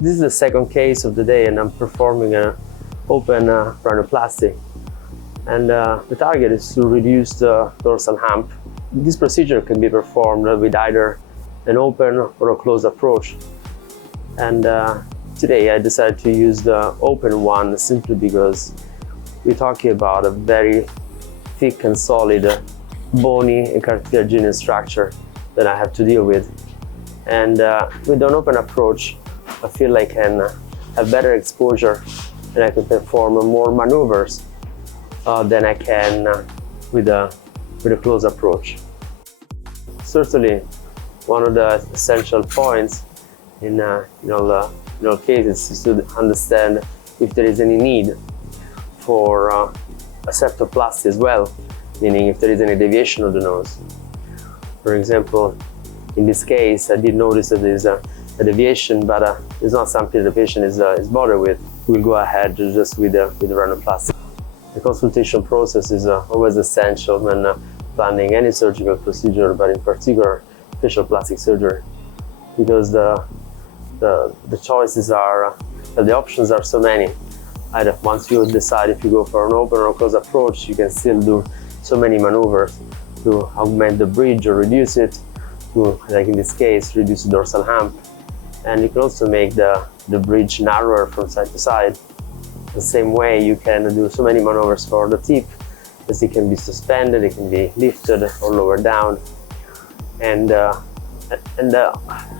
This is the second case of the day, and I'm performing an open rhinoplasty. And the target is to reduce the dorsal hump. This procedure can be performed with either an open or a closed approach. And today I decided to use the open one simply because we're talking about a very thick and solid bony and cartilaginous structure that I have to deal with. And with an open approach, I feel I can have better exposure and I can perform more maneuvers than I can with a closed approach. Certainly, one of the essential points in all cases is to understand if there is any need for a septoplasty as well, meaning if there is any deviation of the nose. For example, in this case, I did notice that there is a deviation, but it's not something the patient is bothered with. We'll go ahead just with the rhinoplasty. The consultation process is always essential when planning any surgical procedure, but in particular facial plastic surgery, because the choices are, the options are so many. Either once you decide if you go for an open or closed approach, you can still do so many maneuvers to augment the bridge or reduce it, to, like in this case, reduce the dorsal hump. And you can also make the bridge narrower from side to side. The same way you can do so many maneuvers for the tip, as it can be suspended, it can be lifted or lowered down. And the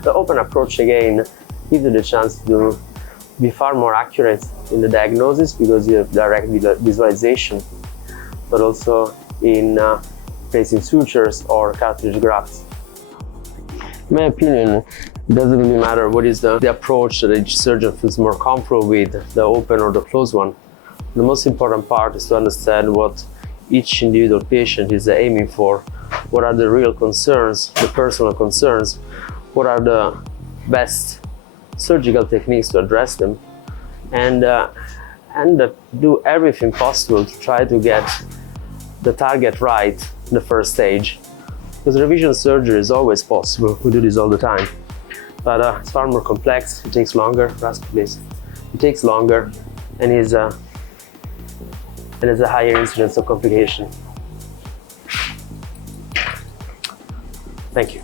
open approach again gives you the chance to be far more accurate in the diagnosis because you have direct visualization, but also in placing sutures or cartilage grafts. In my opinion, it doesn't really matter what is the approach that each surgeon feels more comfortable with, the open or the closed one. The most important part is to understand what each individual patient is aiming for, what are the real concerns, the personal concerns, what are the best surgical techniques to address them, and do everything possible to try to get the target right in the first stage. Because revision surgery is always possible, we do this all the time, but it's far more complex, it takes longer, please. It takes longer and has a higher incidence of complication. Thank you.